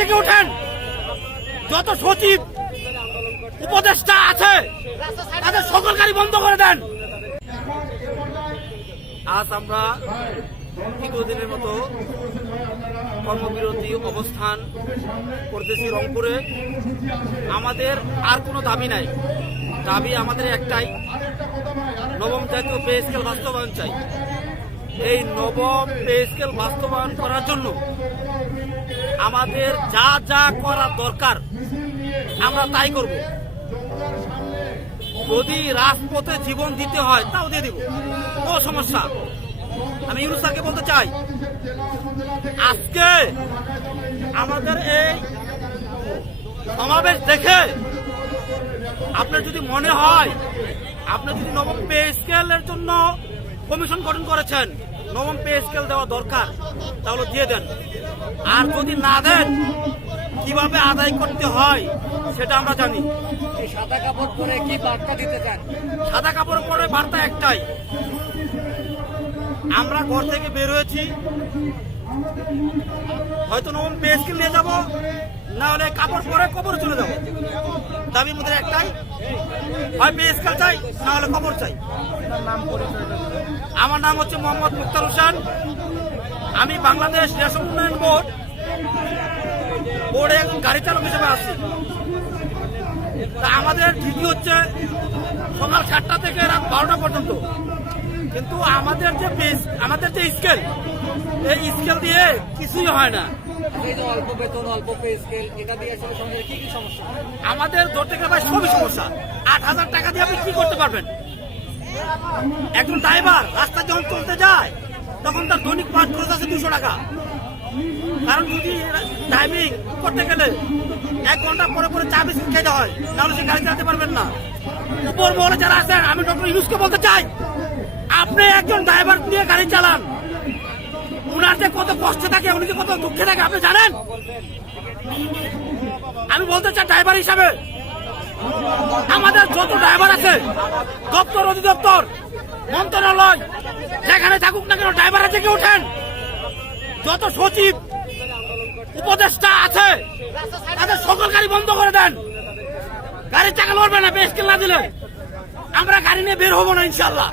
জেগে ওঠেন। যত সচিব উপদেষ্টা আছে তাদের সকল গাড়ি বন্ধ করে দেন। আজ আমরা দীর্ঘদিনের মতো কর্মবিরতি অবস্থান করতেছি রংপুরে। আমাদের আর কোনো দাবি নাই, দাবি আমাদের একটাই, নবম জাতীয় পে স্কেল বাস্তবায়ন চাই। এই নবম পে স্কেল বাস্তবায়ন করার জন্য আমাদের যা যা করা দরকার আমরা তাই করব। যদি রাজপথে জীবন দিতে হয় তাও দিয়ে দিব, কোনো সমস্যা। আমি ইউনূস স্যারকে বলতে চাই, আজকে আমাদের এই সমাবেশ দেখে আপনার যদি মনে হয়, আপনি যদি নবম পে স্কেলের জন্য কমিশন গঠন করেছেন, নবম পে স্কেল দেওয়া দরকার, তাহলে দিয়ে দেন। আর যদি না দেন, কিভাবে আদায় করতে হয় সেটা আমরা জানি। সাদা কাপড় পরে কি বার্তা দিতে চান? সাদা কাপড় পরে বার্তা একটাই, আমরা ঘর থেকে বের হয়েছি, হয়তো নবম পে স্কেল নিয়ে যাবো, না হলে কাপড় পরে কবরে চলে যাবো। দাবির মধ্যে একটাই, হয় পে স্কেল চাই, না হলে কবর চাই। আমার নাম হচ্ছে মোহাম্মদ মুক্তার হোসেন। আমি বাংলাদেশ রেশন উন্নয়ন বোর্ডে একজন গাড়ি চালক হিসেবে আছি। তা আমাদের ডিউটি হচ্ছে সকাল 7টা থেকে রাত 12টা পর্যন্ত। কিন্তু আমাদের যে স্কেল, এই স্কেল দিয়ে কিছুই হয় না। অল্প বেতন, অল্প পে স্কেল, এটা দিয়ে আসলে সমাজের কি কি সমস্যা? আমাদের ধরতে গেলে ভাই সবই সমস্যা। 8,000 টাকা দিয়ে আপনি কি করতে পারবেন? একজন ড্রাইভার রাস্তা যখন চলতে যায় তখন তার দৈনিক পাঁচ খরচ আছে 200 টাকা। কারণ যদি ড্রাইভিং করতে গেলে 1 ঘন্টা পরে পরে চা বিস্কুট খেতে হয়, তাহলে সে গাড়ি চালাতে পারবেন না। উপর মহলে যারা আছেন, আমি ডক্টর ইউনূসকে বলতে চাই, আপনি একজন ড্রাইভার নিয়ে গাড়ি চালান, উনার যে কত কষ্ট থাকে, উনি যে কত দুঃখে থাকে আপনি জানেন? আমি বলতে চাই ড্রাইভার হিসাবে, আমাদের যত ড্রাইভার আছে, দপ্তর অধিদপ্তর মন্ত্রণালয় যেখানে থাকুক না কেন, ড্রাইভাররা জেগে ওঠেন। যত সচিব উপদেষ্টা আছে তাদের সকল গাড়ি বন্ধ করে দেন। গাড়ির চাকা লড়বে না পে স্কেল না দিলে, আমরা গাড়ি নিয়ে বের হবো না ইনশাল্লাহ।